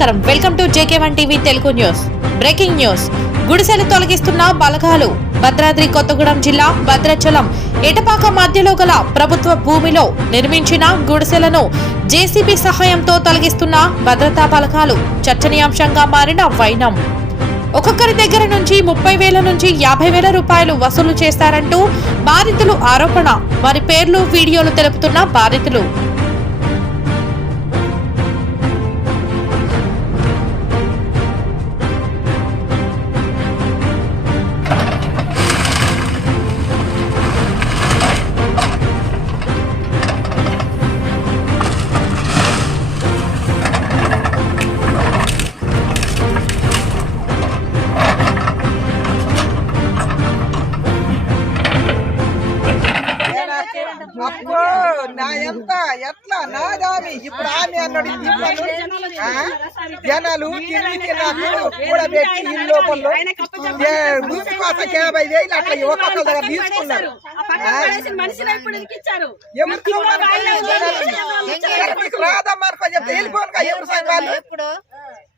నమస్కారం. Welcome to JK one TV Telugu news. Breaking news. గుడిసెలు తొలగిస్తున్న బలగాలు. భద్రాద్రి కొత్తగూడెం జిల్లా భద్రాచలం ఎటపాక మధ్యలో గల ప్రభుత్వ భూమిలో నిర్మించిన గుడిసెలను జేసీబీ సహాయంతో తొలగిస్తున్న భద్రతా బలగాలు చర్చనీయాంశంగా మారిన వైనం. ఒక్కొక్కరి దగ్గర నుంచి ముప్పై వేల నుంచి యాభై వేల రూపాయలు వసూలు చేస్తారంటూ బాధితులు ఆరోపణ. వారి పేర్లు వీడియోలు తెలుపుతున్న బాధితులు. అబ్బో నా ఎంత ఎట్లా? నా దాని ఇప్పుడు ఆమె అన్నాడు? జనాలు తిరిగి నాకు కూడా పెట్టి ఈ లోపల కోసం యాభై వేలు అట్లా దగ్గర తీసుకున్నారు. రాదమ్మా అనుకో చెప్తే వెళ్ళిపోను ఎవరు సంఘాలు?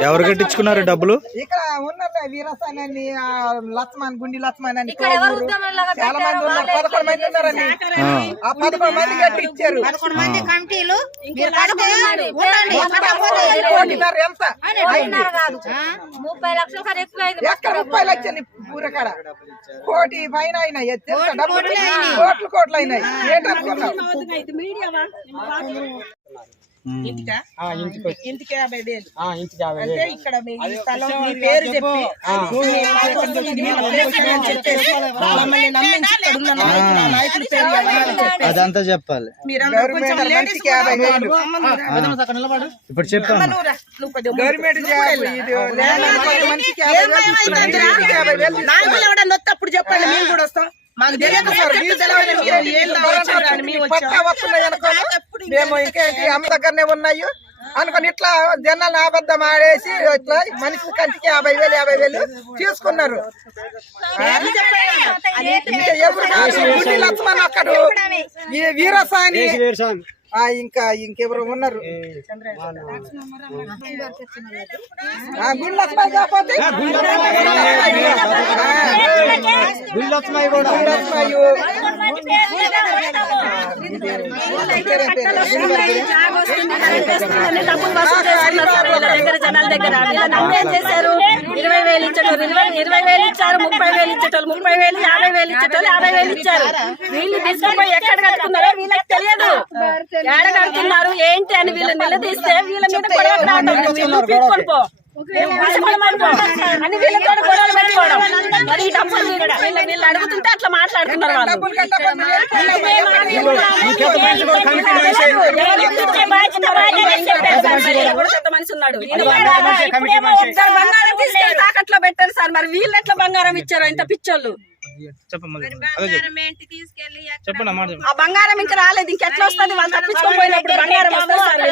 ఎవరు కట్టించుకున్నారు డబ్బులు? ఇక్కడ ఉన్నారు వీరసాని లక్ష్మణ్ గుండి లక్ష్మణ్ అని చాలా మంది ఉన్నారు. పదకొండు మంది ఉన్నారండి ఆ. ఆ పదకొండు మంది కట్టి ఇచ్చారు మంది కమిటీలు. మీరు కడితే ఉండండి. కట్టకపోతే కోటిన్నర ఎంత? ఒకటిన్నర కాదు. ముప్పై లక్షల ఎక్కడ? ముప్పై కోటి పైన అయినాయి. కోట్లు కోట్లు అయినాయి. ఏంటనుకున్నావు ఇంటికా? యాభై వేలు. అంటే ఇక్కడ మీ స్థలం మీ పేరు చెప్పి. అదంతా చెప్పాలి. ఇప్పుడు చెప్పాను చెప్పండి మేము కూడా వస్తాం. మాకు తెలియక మేము ఇంకేంటి అమ్మ దగ్గరనే ఉన్నాయి. అనుకొని ఇట్లా జనాలు అబద్ధం ఆడేసి ఇట్లా మనిషి కంటికి యాభై వేలు యాభై వేలు తీసుకున్నారు. ఎవరు లక్ష్మణ్ అక్కడు ఈ వీరసాని ఆ, ఇంకా ఇంకెవరు ఉన్నారు? ఆ, గుండు లక్ష్మణ్ కాకపోతే గుండు లక్ష్మయ్య కూడా గుండు లక్ష్మయ్య డబ్బులు వసూలు చేసుకున్నారు సార్ వీళ్ళ దగ్గర జనాల దగ్గర అమ్మేం చేశారు? ఇరవై వేలు ఇచ్చేటోళ్ళు ఇరవై ఇరవై వేలు ఇచ్చారు ముప్పై వేలు ఇచ్చేటోళ్ళు ముప్పై వేలు యాభై వేలు ఇచ్చేటోళ్ళు యాభై వేలు ఇచ్చారు. వీళ్ళు తీసుకుపోయి ఎక్కడ కడుతున్నారో వీళ్ళకి తెలియదు. ఎక్కడ కడుతున్నారు ఏంటి అని వీళ్ళు నిలదీస్తే వీళ్ళ మీద గొడవ రావడం వీళ్ళు పీక్కొని పో మేము మోసపోవడం పో. అని వీళ్ళతో గొడవలు పెట్టుకోవడం. మరి ఈ డబ్బులు వీళ్ళు వీళ్ళు- వీళ్ళు అడుగుతుంటే అట్లా మాట్లాడుతున్నారు వాళ్ళు. మనిషి ఉన్నాడు. తాకట్లో పెట్టారు సార్. మరి వీళ్ళు ఎట్లా బంగారం ఇచ్చారు? ఇంత పిచ్చోళ్ళు. ఆ బంగారం ఇంకా రాలేదు. ఇంకెట్లా వస్తుంది? వాళ్ళు తప్పించుకొని పోయినప్పుడు బంగారం వస్తుంది